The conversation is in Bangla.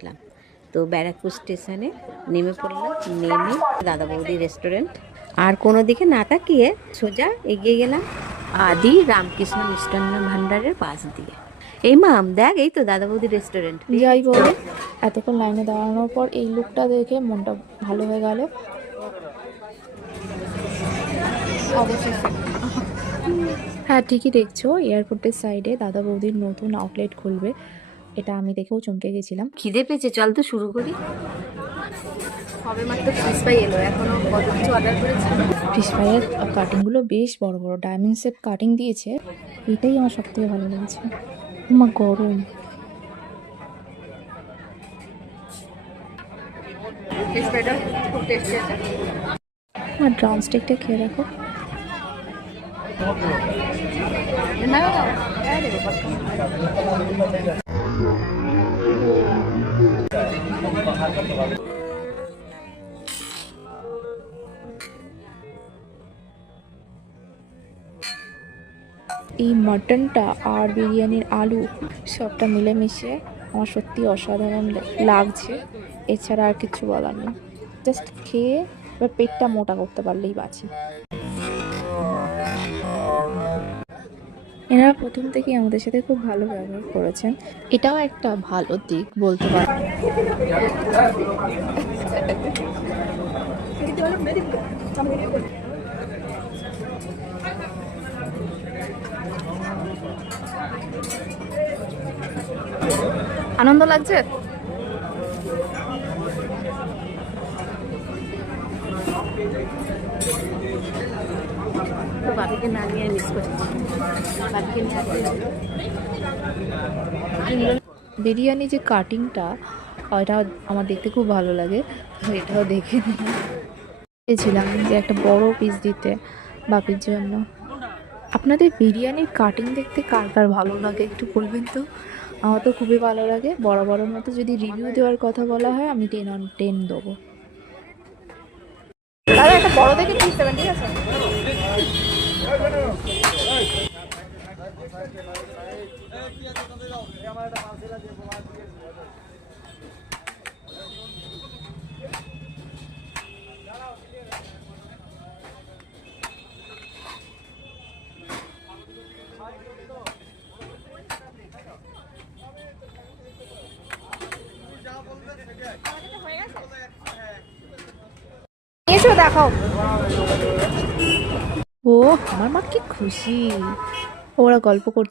গেলাম। তো ব্যারাকপুর স্টেশনে নেমে পড়লাম। নেমে দাদা বৌদি রেস্টুরেন্ট, আর কোনো দিকে না তাকিয়ে সোজা এগিয়ে গেলাম আদি রামকৃষ্ণ মিষ্টান্ন ভাণ্ডারের পাশ দিয়ে। এই মাম দেখ, এই তো দাদা বৌদি রেস্টুরেন্ট। যাই বলো, এতক্ষণ লাইনে দাঁড়ানোর পর এই লুকটা দেখে মনটা ভালো হয়ে গেল। অবশেষে হ্যাঁ, ঠিকই দেখছো, এয়ারপোর্টের সাইডে দাদা বৌদির নতুন আউটলেট খুলবে। এটা আমি দেখেও চমকে গেছিলাম। খিদে পেয়েছে, চল তো শুরু করি। সবে মাত্র ফিশ ফ্রাই এলো, এখনো কত কিছু অর্ডার করেছি। ফিশ ফ্রাইয়ের কাটিংগুলো বেশ বড় বড় ডায়মন্ড শেপ কাটিং দিয়েছে, এটাই আমার সব থেকে ভালো লেগেছে। মা গরম। ফিশ ফ্রাইটা খুব টেস্টি আছে। আর ড্রামস্টিকটা খেয়ে দেখো। এই মাটনটা আর বিরিয়ানির আলু সবটা মিলেমিশে আমার সত্যি অসাধারণ লাগছে। এছাড়া আর কিছু বলার নেই, জাস্ট খেয়ে এবার পেটটা মোটা করতে পারলেই বাঁচি। এনারা প্রথম থেকেই আমাদের সাথে খুব ভালো ব্যবহার করেছেন, এটাও একটা ভালো দিক বলতে পারেন। আনন্দ লাগছে। তো বাপিকে না নিয়ে মিস করছি, বাপিকে নিয়ে আসলে বিরিয়ানি যে কাটিংটা, এটা আমার দেখতে খুব ভালো লাগে, তো এটাও দেখে নিয়েছিলাম যে একটা বড় পিস দিতে বাপির জন্য। আপনাদের বিরিয়ানির কাটিং দেখতে কার কার ভালো লাগে একটু বলবেন তো। আমার তো খুবই ভালো লাগে। বড় বড় মতো যদি রিভিউ দেওয়ার কথা বলা হয়, আমি 10/10 দেবো। দাদা একটা বড় দেখে পিস দেবেন, ঠিক আছে? নিয়েছো, দেখাও। ও আমার মা কি খুশি, ওরা গল্প করছে।